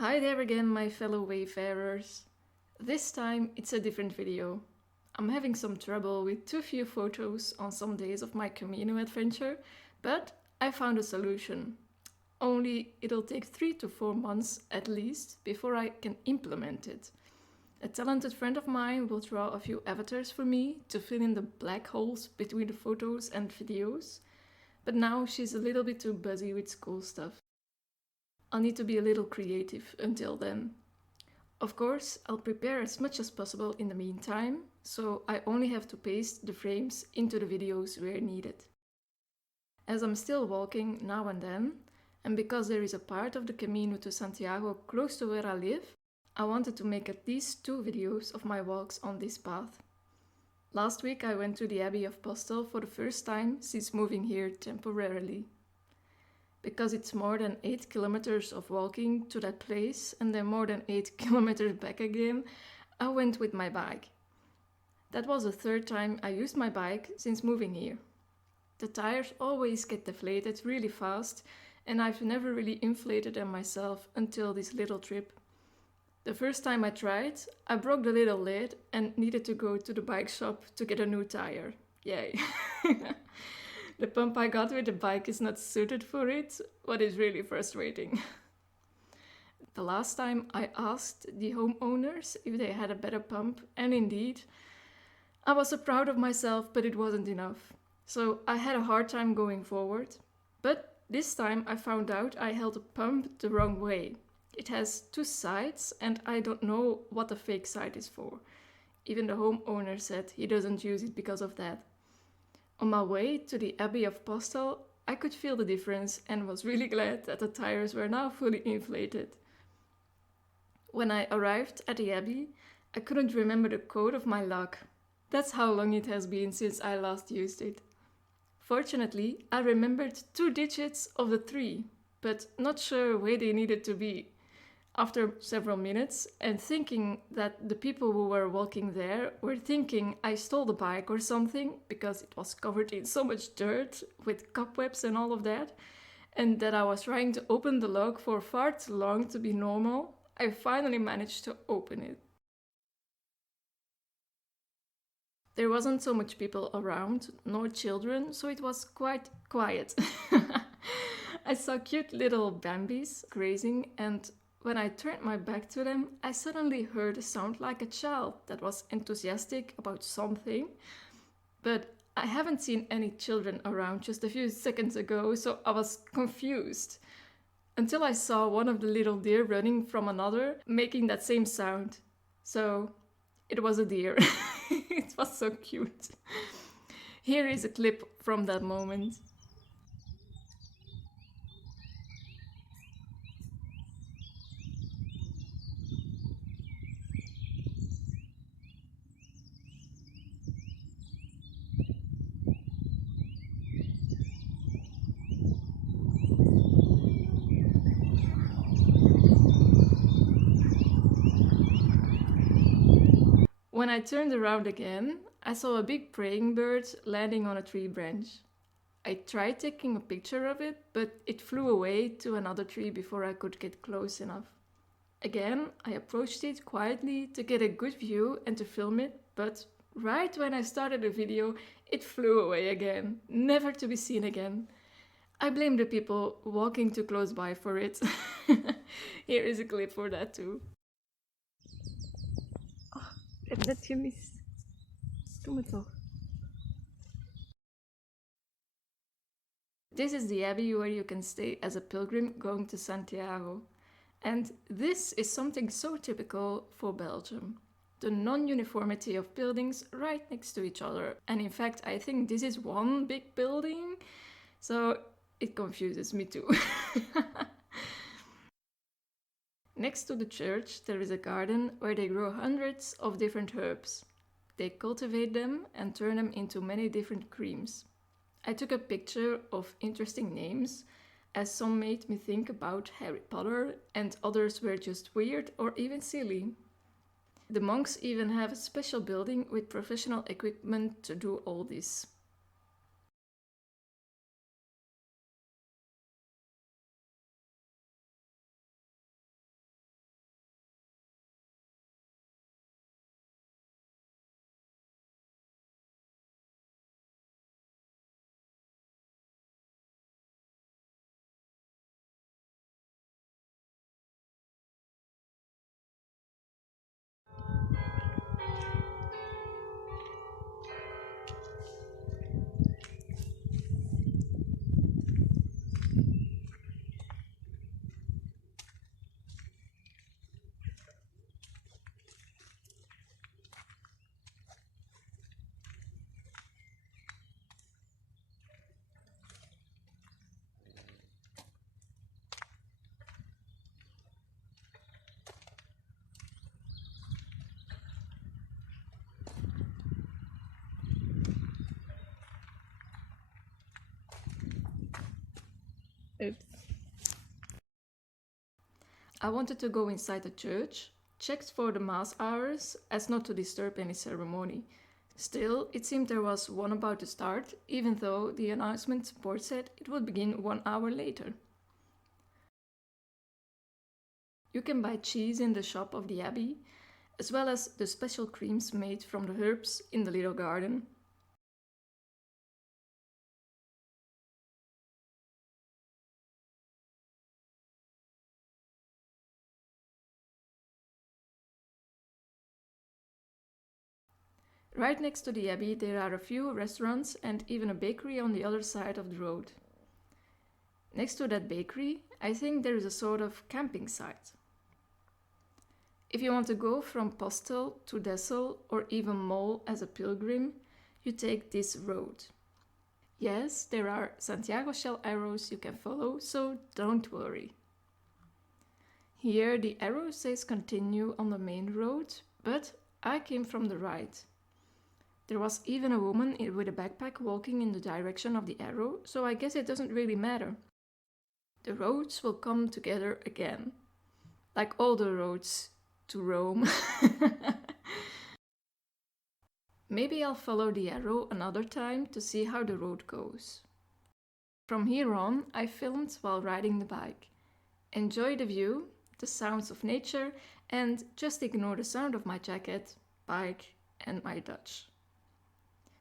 Hi there again, my fellow wayfarers. This time it's a different video. I'm having some trouble with too few photos on some days of my Camino adventure, but I found a solution. Only it'll take 3 to 4 months at least before I can implement it. A talented friend of mine will draw a few avatars for me to fill in the black holes between the photos and videos, but now she's a little bit too busy with school stuff. I'll need to be a little creative until then. Of course, I'll prepare as much as possible in the meantime, so I only have to paste the frames into the videos where needed. As I'm still walking now and then, and because there is a part of the Camino to Santiago close to where I live, I wanted to make at least 2 videos of my walks on this path. Last week I went to the Abbey of Postel for the first time since moving here temporarily. Because it's more than 8 kilometers of walking to that place and then more than 8 kilometers back again, I went with my bike. That was the 3rd time I used my bike since moving here. The tires always get deflated really fast and I've never really inflated them myself until this little trip. The first time I tried, I broke the little lid and needed to go to the bike shop to get a new tire. Yay! The pump I got with the bike is not suited for it, what is really frustrating. The last time I asked the homeowners if they had a better pump, and indeed, I was so proud of myself, but it wasn't enough. So I had a hard time going forward. But this time I found out I held the pump the wrong way. It has 2 sides and I don't know what the fake side is for. Even the homeowner said he doesn't use it because of that. On my way to the Abbey of Postel, I could feel the difference and was really glad that the tires were now fully inflated. When I arrived at the Abbey, I couldn't remember the code of my lock. That's how long it has been since I last used it. Fortunately, I remembered 2 digits of the 3, but not sure where they needed to be. After several minutes and thinking that the people who were walking there were thinking I stole the bike or something because it was covered in so much dirt with cobwebs and all of that, and that I was trying to open the lock for far too long to be normal, I finally managed to open it. There wasn't so much people around, nor children, so it was quite quiet. I saw cute little Bambis grazing, and when I turned my back to them, I suddenly heard a sound like a child that was enthusiastic about something. But I haven't seen any children around just a few seconds ago, so I was confused. Until I saw one of the little deer running from another, making that same sound. So it was a deer. It was so cute. Here is a clip from that moment. When I turned around again, I saw a big praying bird landing on a tree branch. I tried taking a picture of it, but it flew away to another tree before I could get close enough. Again, I approached it quietly to get a good view and to film it, but right when I started the video, it flew away again, never to be seen again. I blame the people walking too close by for it. Here is a clip for that too. Ik heb net gemist. Doe me toch. This is the abbey where you can stay as a pilgrim going to Santiago. And this is something so typical for Belgium. The non-uniformity of buildings right next to each other. And in fact, I think this is one big building, so it confuses me too. Next to the church, there is a garden where they grow hundreds of different herbs. They cultivate them and turn them into many different creams. I took a picture of interesting names, as some made me think about Harry Potter and others were just weird or even silly. The monks even have a special building with professional equipment to do all this. Oops. I wanted to go inside the church, checked for the mass hours as not to disturb any ceremony. Still, it seemed there was one about to start, even though the announcement board said it would begin 1 hour later. You can buy cheese in the shop of the abbey, as well as the special creams made from the herbs in the little garden. Right next to the abbey there are a few restaurants and even a bakery on the other side of the road. Next to that bakery, I think there is a sort of camping site. If you want to go from Postel to Dessel or even Mol as a pilgrim, you take this road. Yes, there are Santiago shell arrows you can follow, so don't worry. Here the arrow says continue on the main road, but I came from the right. There was even a woman with a backpack walking in the direction of the arrow, so I guess it doesn't really matter. The roads will come together again. Like all the roads to Rome. Maybe I'll follow the arrow another time to see how the road goes. From here on, I filmed while riding the bike. Enjoy the view, the sounds of nature, and just ignore the sound of my jacket, bike, and my Dutch.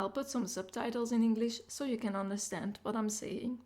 I'll put some subtitles in English so you can understand what I'm saying.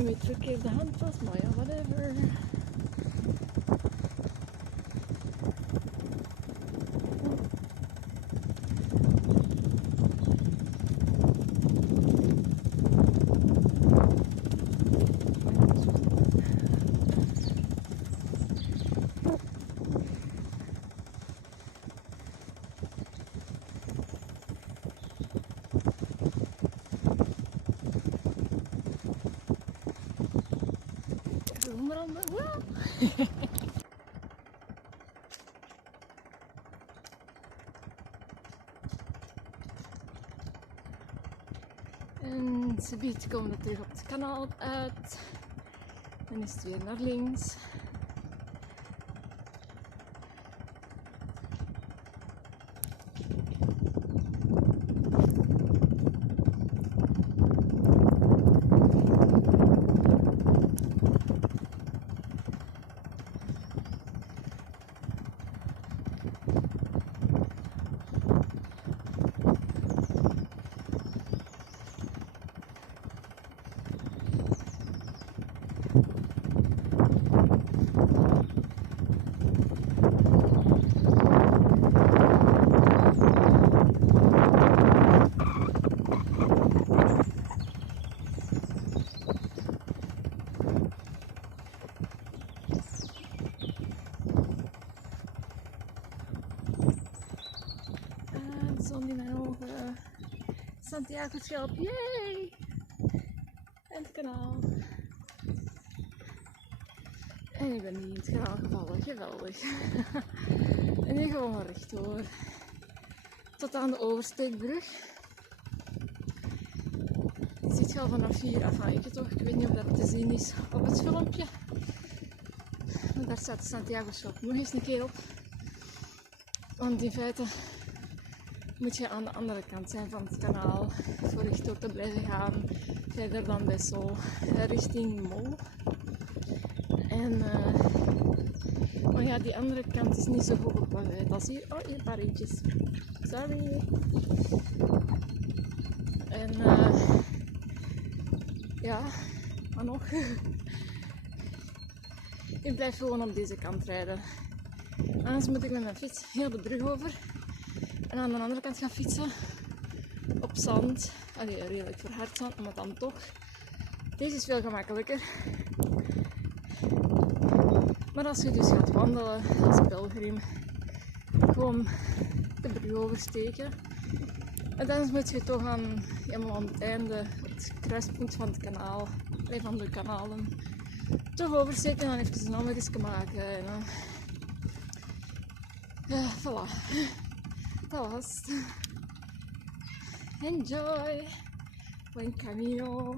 Nu weer terugkeer de handtas, maar ja, whatever. En zometeen komen we terug op het kanaal uit. Dan is het weer naar links. Zon in mijn ogen. Santiago schelp, yay! En het kanaal. En ik ben niet in het kanaal gevallen, geweldig. En hier gewoon maar rechtdoor. Tot aan de oversteekbrug. Je ziet je al vanaf hier afhankelijk toch. Ik weet niet of dat te zien is op het filmpje. Maar daar staat de Santiago schelp nog eens een keer op. Want in feite moet je aan de andere kant zijn van het kanaal voor rechtdoor te blijven gaan. Verder dan Bessel, richting Mol. En maar ja, die andere kant is niet zo hoog opgewijd als hier. Oh, hier een paar eentjes. Sorry. En ja, maar nog. Ik blijf gewoon op deze kant rijden. Anders moet ik met mijn fiets heel de brug over. En aan de andere kant gaan fietsen. Op zand. Allee, redelijk verhard zand, maar dan toch. Deze is veel gemakkelijker. Maar als je dus gaat wandelen als pilgrim, gewoon de brug oversteken. En dan moet je toch helemaal aan het einde, het kruispunt van het kanaal, van de kanalen, toch oversteken en dan even een omwegje maken. En dan, ja, voilà. Dat was het. Enjoy! Buen camino!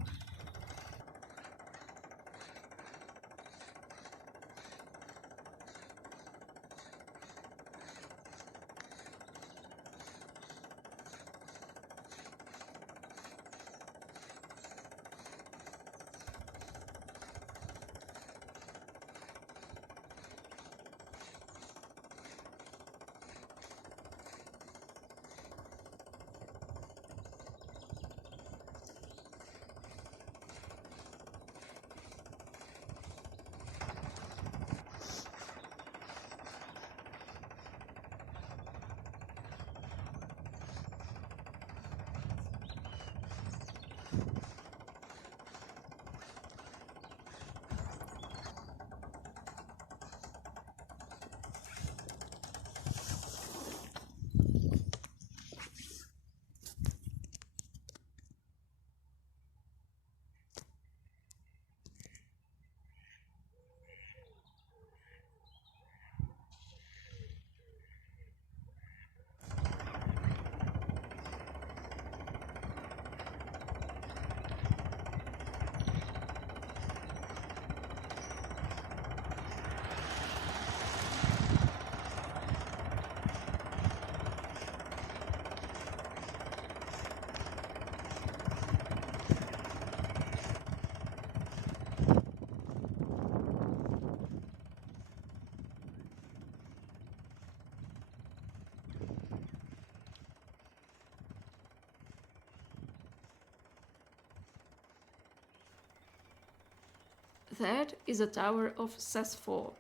that is the Tower of Cesfort.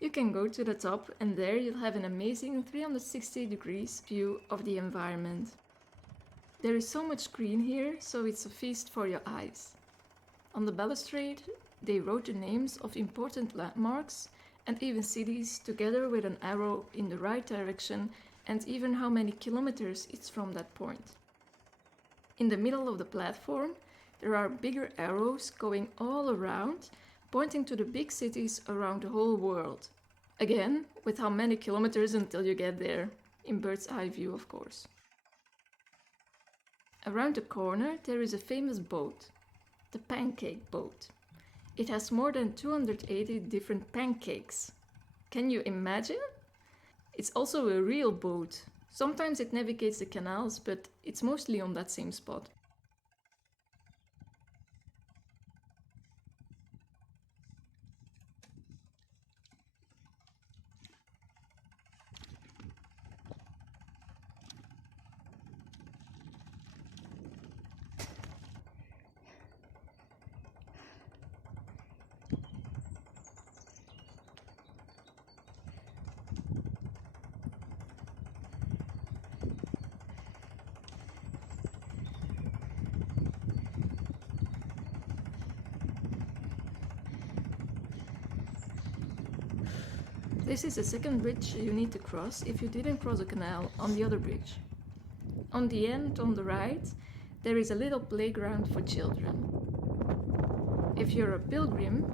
You can go to the top and there you'll have an amazing 360 degrees view of the environment. There is so much green here, so it's a feast for your eyes. On the balustrade, they wrote the names of important landmarks and even cities together with an arrow in the right direction and even how many kilometers it's from that point. In the middle of the platform, there are bigger arrows going all around, pointing to the big cities around the whole world. Again, with how many kilometers until you get there, in bird's eye view of course. Around the corner there is a famous boat, the pancake boat. It has more than 280 different pancakes. Can you imagine? It's also a real boat. Sometimes it navigates the canals, but it's mostly on that same spot. This is the second bridge you need to cross if you didn't cross a canal on the other bridge. On the end, on the right, there is a little playground for children. If you're a pilgrim,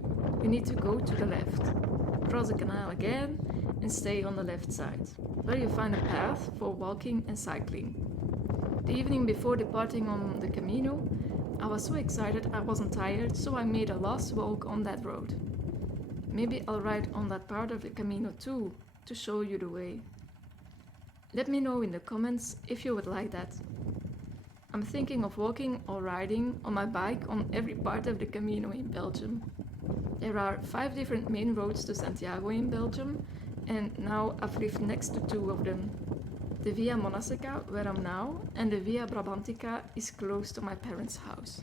you need to go to the left, cross the canal again and stay on the left side, where you find a path for walking and cycling. The evening before departing on the Camino, I was so excited I wasn't tired, so I made a last walk on that road. Maybe I'll ride on that part of the Camino too, to show you the way. Let me know in the comments if you would like that. I'm thinking of walking or riding on my bike on every part of the Camino in Belgium. There are 5 different main roads to Santiago in Belgium, and now I've lived next to 2 of them. The Via Monastica, where I'm now, and the Via Brabantica is close to my parents' house.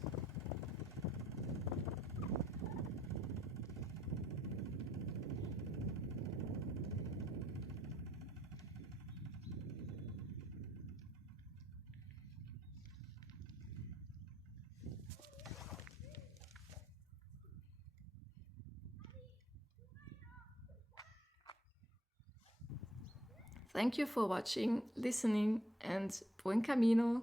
Thank you for watching, listening, and buen camino!